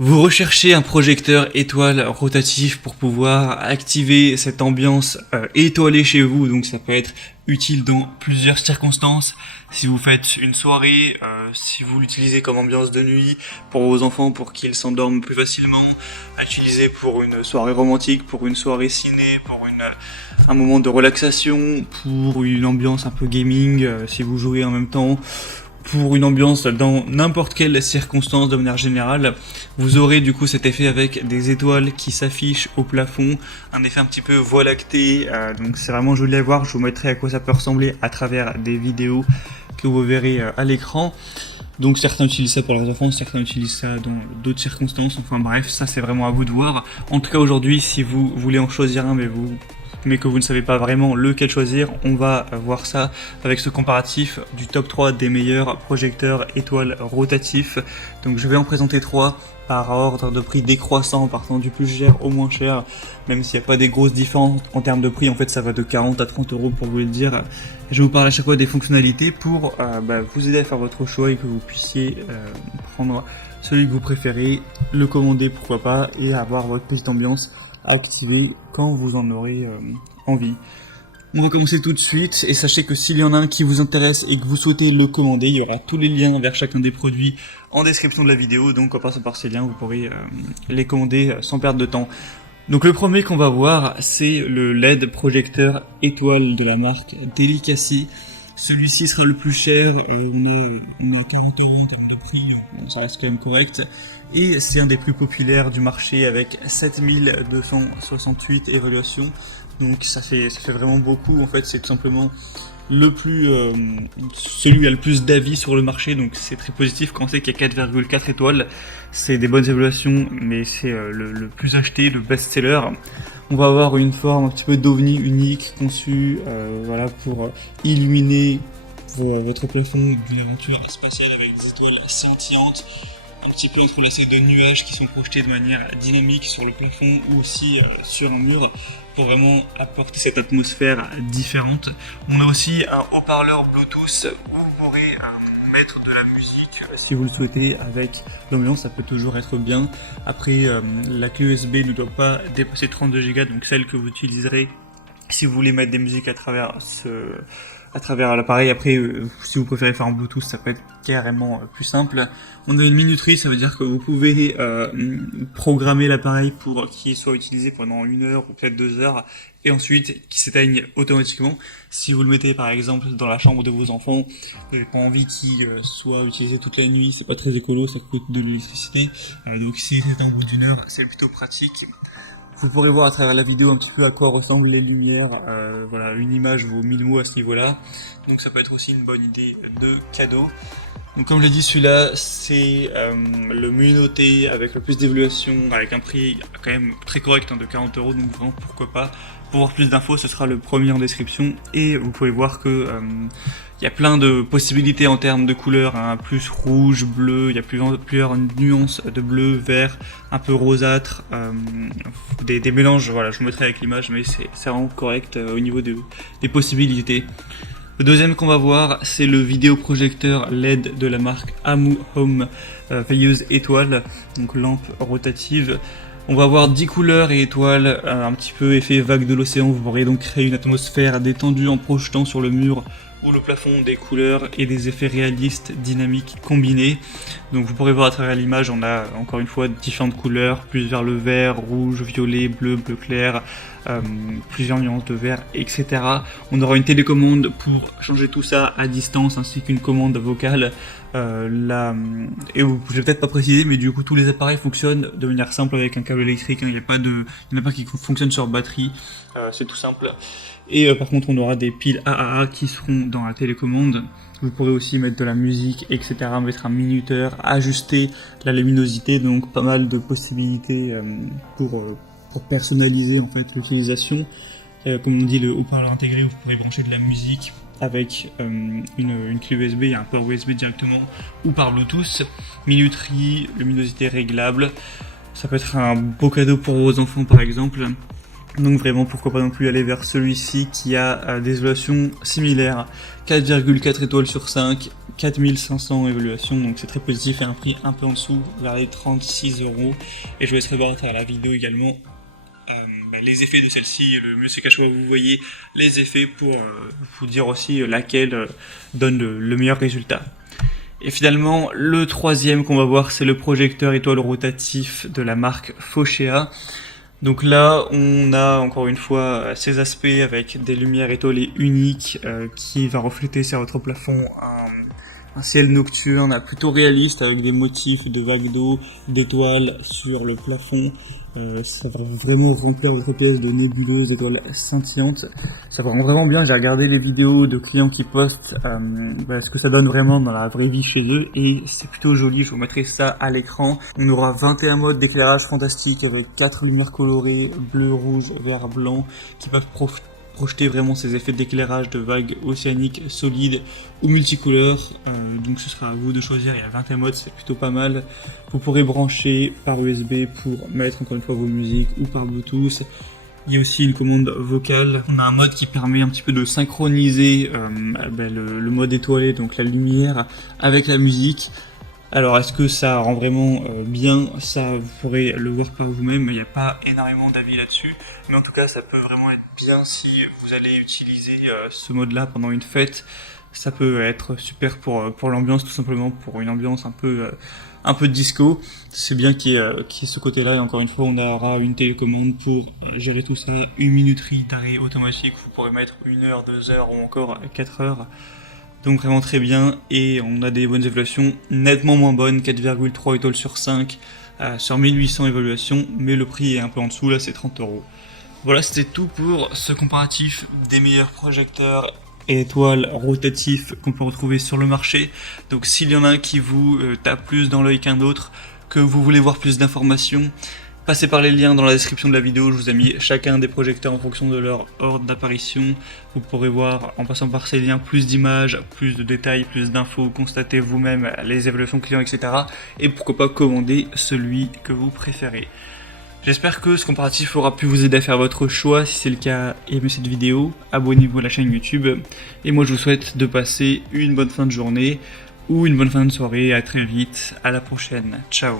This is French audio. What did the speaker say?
Vous recherchez un projecteur étoile rotatif pour pouvoir activer cette ambiance étoilée chez vous, donc ça peut être utile dans plusieurs circonstances. Si vous faites une soirée, si vous l'utilisez comme ambiance de nuit pour vos enfants pour qu'ils s'endorment plus facilement, à utiliser pour une soirée romantique, pour une soirée ciné, pour un moment de relaxation, pour une ambiance un peu gaming, si vous jouez en même temps, pour une ambiance dans n'importe quelle circonstance de manière générale. Vous aurez du coup cet effet avec des étoiles qui s'affichent au plafond, un effet un petit peu voie lactée, donc c'est vraiment joli à voir. Je vous mettrai à quoi ça peut ressembler à travers des vidéos que vous verrez à l'écran. Donc certains utilisent ça pour leurs enfants, certains utilisent ça dans d'autres circonstances, enfin bref, ça c'est vraiment à vous de voir. En tout cas aujourd'hui, si vous voulez en choisir un mais que vous ne savez pas vraiment lequel choisir, on va voir ça avec ce comparatif du top 3 des meilleurs projecteurs étoiles rotatifs. Donc je vais en présenter 3 par ordre de prix décroissant, partant du plus cher au moins cher, même s'il n'y a pas des grosses différences en termes de prix. En fait ça va de 40 à 30 euros pour vous le dire. Je vous parle à chaque fois des fonctionnalités pour vous aider à faire votre choix et que vous puissiez prendre celui que vous préférez, le commander pourquoi pas, et avoir votre petite ambiance activée quand vous en aurez envie. On va commencer tout de suite, et sachez que s'il y en a un qui vous intéresse et que vous souhaitez le commander, il y aura tous les liens vers chacun des produits en description de la vidéo, donc en passant par ces liens vous pourrez les commander sans perdre de temps. Donc le premier qu'on va voir, c'est le LED projecteur étoile de la marque Delicacy. Celui-ci sera le plus cher, on a 40 euros en termes de prix, bon, ça reste quand même correct. Et c'est un des plus populaires du marché avec 7268 évaluations. Donc ça fait vraiment beaucoup. En fait, c'est tout simplement celui qui a le plus d'avis sur le marché, donc c'est très positif quand on sait qu'il y a 4,4 étoiles. C'est des bonnes évaluations, mais c'est le plus acheté, le best-seller. On va avoir une forme un petit peu d'ovni unique conçue pour illuminer votre plafond d'une aventure spatiale avec des étoiles scintillantes, un petit peu entrelacées de nuages qui sont projetés de manière dynamique sur le plafond ou aussi sur un mur pour vraiment apporter cette atmosphère différente. On a aussi un haut-parleur Bluetooth où vous pourrez mettre de la musique si vous le souhaitez avec l'ambiance, ça peut toujours être bien. Après la clé USB ne doit pas dépasser 32 Go, donc celle que vous utiliserez si vous voulez mettre des musiques à travers l'appareil. Après si vous préférez faire en Bluetooth, ça peut être carrément plus simple. On a une minuterie, ça veut dire que vous pouvez programmer l'appareil pour qu'il soit utilisé pendant 1 heure ou peut-être 2 heures et ensuite qu'il s'éteigne automatiquement. Si vous le mettez par exemple dans la chambre de vos enfants, vous n'avez pas envie qu'il soit utilisé toute la nuit, c'est pas très écolo, ça coûte de l'électricité, donc si c'est en bout d'1 heure, c'est plutôt pratique. Vous pourrez voir à travers la vidéo un petit peu à quoi ressemblent les lumières, une image vaut 1000 mots à ce niveau-là, donc ça peut être aussi une bonne idée de cadeau. Donc comme je l'ai dit, celui-là c'est le mieux noté avec le plus d'évaluation, avec un prix quand même très correct de 40 euros, donc vraiment pourquoi pas. Pour voir plus d'infos, ce sera le premier en description, et vous pouvez voir que il y a plein de possibilités en termes de couleurs, plus rouge, bleu, il y a plusieurs nuances de bleu, vert, un peu rosâtre, des mélanges, voilà, je vous mettrai avec l'image, mais c'est vraiment correct au niveau des possibilités. Le deuxième qu'on va voir, c'est le vidéoprojecteur LED de la marque Amu Home veilleuse étoile, donc lampe rotative. On va avoir 10 couleurs et étoiles, un petit peu effet vague de l'océan. Vous pourrez donc créer une atmosphère détendue en projetant sur le mur ou le plafond des couleurs et des effets réalistes dynamiques combinés. Donc vous pourrez voir à travers l'image, on a encore une fois différentes couleurs, plus vers le vert, rouge, violet, bleu, bleu clair, plusieurs nuances de vert, etc. On aura une télécommande pour changer tout ça à distance, ainsi qu'une commande vocale. Je vais peut-être pas préciser, mais du coup tous les appareils fonctionnent de manière simple avec un câble électrique, il n'y en a pas qui fonctionnent sur batterie, c'est tout simple. Et par contre on aura des piles AAA qui seront dans la télécommande. Vous pourrez aussi mettre de la musique, etc., mettre un minuteur, ajuster la luminosité, donc pas mal de possibilités pour personnaliser en fait l'utilisation. Comme on dit, le haut-parleur intégré, vous pourrez brancher de la musique avec une clé USB, il y a un port USB directement, ou par Bluetooth. Minuterie, luminosité réglable, ça peut être un beau cadeau pour vos enfants par exemple. Donc vraiment, pourquoi pas non plus aller vers celui-ci qui a des évaluations similaires. 4,4 étoiles sur 5, 4500 évaluations, donc c'est très positif et un prix un peu en dessous, vers les 36 euros. Et je vous laisserai voir à travers la vidéo également les effets de celle-ci. Le mieux c'est qu'à chaque fois vous voyez les effets pour vous dire aussi laquelle donne le meilleur résultat. Et finalement, le troisième qu'on va voir, c'est le projecteur étoile rotatif de la marque Fochea. Donc là, on a encore une fois ces aspects avec des lumières étoilées uniques qui va refléter sur votre plafond un ciel nocturne plutôt réaliste avec des motifs de vagues d'eau, d'étoiles sur le plafond. Ça va vraiment remplir votre pièce de nébuleuses, d'étoiles scintillantes. Ça va vraiment bien. J'ai regardé les vidéos de clients qui postent ce que ça donne vraiment dans la vraie vie chez eux et c'est plutôt joli. Je vous mettrai ça à l'écran. On aura 21 modes d'éclairage fantastique avec 4 lumières colorées, bleu, rouge, vert, blanc qui peuvent projeter vraiment ces effets d'éclairage de vagues océaniques solides ou multicouleurs. Donc ce sera à vous de choisir. Il y a 21 modes, c'est plutôt pas mal. Vous pourrez brancher par USB pour mettre encore une fois vos musiques ou par Bluetooth. Il y a aussi une commande vocale. On a un mode qui permet un petit peu de synchroniser le mode étoilé, donc la lumière, avec la musique. Alors est-ce que ça rend vraiment bien? Ça, vous pourrez le voir par vous-même, il n'y a pas énormément d'avis là-dessus, mais en tout cas ça peut vraiment être bien si vous allez utiliser ce mode-là pendant une fête. Ça peut être super pour l'ambiance, tout simplement pour une ambiance un peu disco. C'est bien qu'il y ait ce côté-là, et encore une fois on aura une télécommande pour gérer tout ça, une minuterie d'arrêt automatique, vous pourrez mettre 1 heure, 2 heures ou encore 4 heures. Donc vraiment très bien, et on a des bonnes évaluations nettement moins bonnes, 4,3 étoiles sur 5 sur 1800 évaluations, mais le prix est un peu en dessous, là c'est 30 euros. Voilà, c'était tout pour ce comparatif des meilleurs projecteurs et étoiles rotatifs qu'on peut retrouver sur le marché. Donc s'il y en a un qui vous tape plus dans l'œil qu'un autre, que vous voulez voir plus d'informations, passez par les liens dans la description de la vidéo, je vous ai mis chacun des projecteurs en fonction de leur ordre d'apparition. Vous pourrez voir en passant par ces liens plus d'images, plus de détails, plus d'infos, constater vous-même les évaluations clients, etc. Et pourquoi pas commander celui que vous préférez. J'espère que ce comparatif aura pu vous aider à faire votre choix. Si c'est le cas, aimez cette vidéo, abonnez-vous à la chaîne YouTube. Et moi je vous souhaite de passer une bonne fin de journée ou une bonne fin de soirée. À très vite, à la prochaine, ciao.